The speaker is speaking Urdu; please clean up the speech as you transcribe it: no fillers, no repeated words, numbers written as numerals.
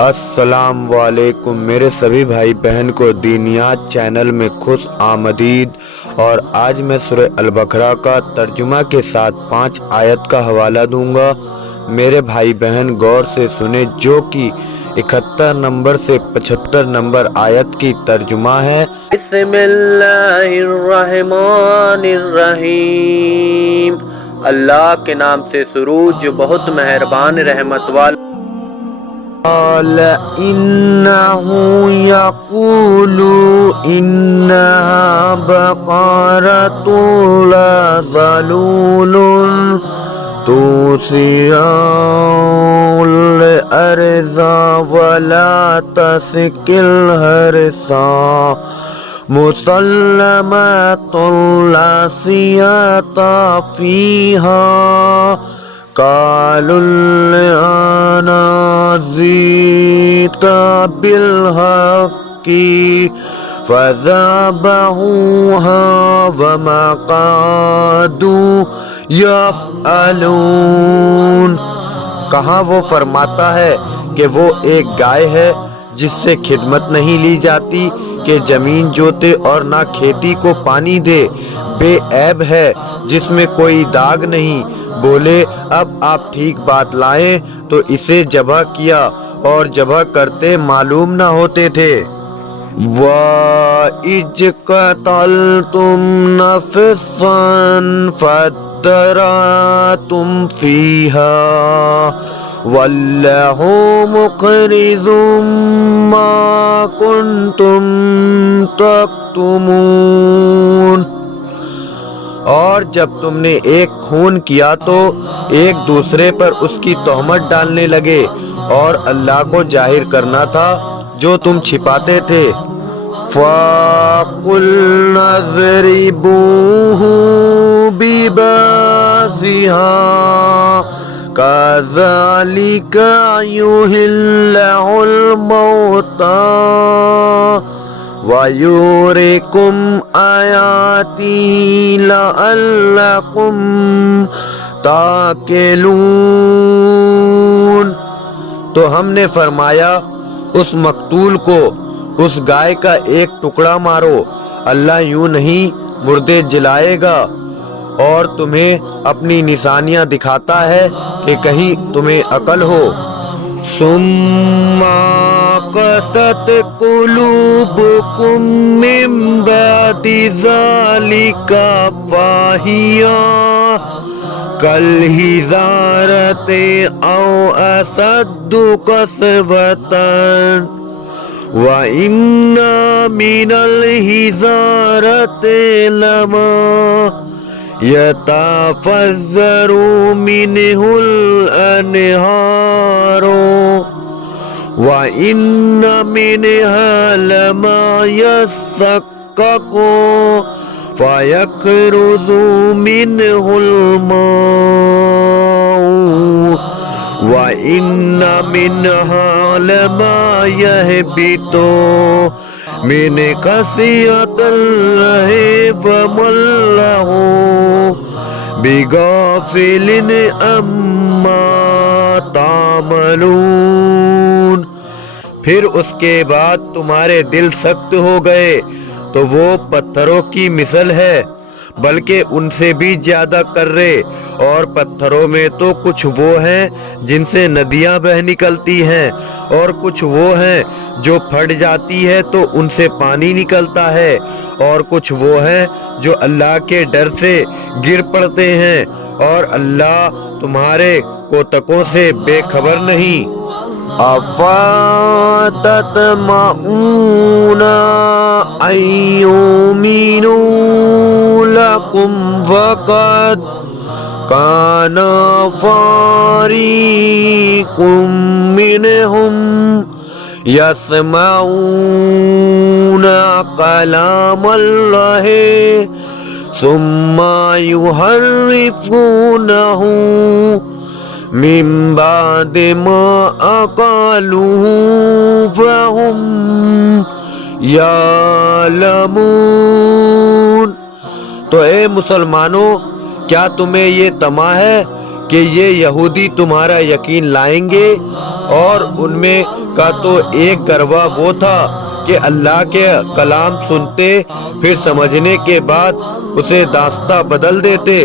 السلام علیکم میرے سبھی بھائی بہن کو دینیات چینل میں خوش آمدید۔ اور آج میں سورہ البقرہ کا ترجمہ کے ساتھ 5 آیت کا حوالہ دوں گا۔ میرے بھائی بہن غور سے سنیں، جو کہ 71 نمبر سے 75 نمبر آیت کی ترجمہ ہے۔ بسم اللہ الرحمن الرحیم، اللہ کے نام سے شروع جو بہت مہربان رحمت والا۔ قال إنه يقول إنها بقرة لا ذلول تثير الأرض ولا تسقي الحرث مسلمة لا شية فيها قالوا الآن جئت بالحق فذبحوها وما كادوا يفعلون۔ کہاں وہ فرماتا ہے کہ وہ ایک گائے ہے جس سے خدمت نہیں لی جاتی کہ زمین جوتے اور نہ کھیتی کو پانی دے، بے عیب ہے جس میں کوئی داغ نہیں۔ بولے اب آپ ٹھیک بات لائیں تو اسے ذبح کیا، اور ذبح کرتے معلوم نہ ہوتے تھے۔ وَإِذْ قَتَلْتُمْ نَفْسًا فَادَّارَأْتُمْ فِيهَا وَاللَّهُ مُخْرِجٌ مَا كُنْتُمْ تَكْتُمُونَ۔ اور جب تم نے ایک خون کیا تو ایک دوسرے پر اس کی تہمت ڈالنے لگے، اور اللہ کو ظاہر کرنا تھا جو تم چھپاتے تھے۔ فَقُلْنَا اضْرِبُوهُ بِبَعْضِهَا كَذَلِكَ يُحْيِي اللَّهُ الْمَوْتَى وَيُرِيكُمْ آيَاتِهِ لَعَلَّكُمْ تَعْقِلُونَ۔ تو ہم نے فرمایا اس مقتول کو اس گائے کا ایک ٹکڑا مارو، اللہ یوں نہیں مردے جلائے گا، اور تمہیں اپنی نشانیاں دکھاتا ہے کہ کہیں تمہیں عقل ہو۔ ثم قست قلوبكم من بعد ذلك فهي كالحجارة أو أشد قسوة وإن من الحجارة لما يتفجر منه الأنهار وَإِنَّ مِنْهَا لَمَا يَشَّقَّقُ فَيَخْرُجُ مِنْهُ الْمَاءُ وَإِنَّ مِنْهَا لَمَا يَهْبِطُ مِنْ خَشْيَةِ اللَّهِ وَمَا اللَّهُ بِغَافِلٍ عَمَّا تَعْمَلُونَ۔ پھر اس کے بعد تمہارے دل سخت ہو گئے تو وہ پتھروں کی مثل ہے، بلکہ ان سے بھی زیادہ کرے، اور پتھروں میں تو کچھ وہ ہیں جن سے ندیاں بہہ نکلتی ہیں، اور کچھ وہ ہیں جو پھٹ جاتی ہے تو ان سے پانی نکلتا ہے، اور کچھ وہ ہیں جو اللہ کے ڈر سے گر پڑتے ہیں، اور اللہ تمہارے کوتکوں سے بے خبر نہیں۔ أَفَتَطْمَعُونَ أَن يُؤْمِنُوا لَكُمْ وَقَدْ كَانَ فَرِيقٌ مِّنْهُمْ يَسْمَعُونَ كَلَامَ اللَّهِ ثُمَّ يُحَرِّفُونَهُ من بعد ما عقلوه فهم يعلمون۔ تو اے مسلمانوں، کیا تمہیں یہ طمع ہے کہ یہ یہودی تمہارا یقین لائیں گے، اور ان میں کا تو ایک گروہ وہ تھا کہ اللہ کے کلام سنتے، پھر سمجھنے کے بعد اسے داستہ بدل دیتے۔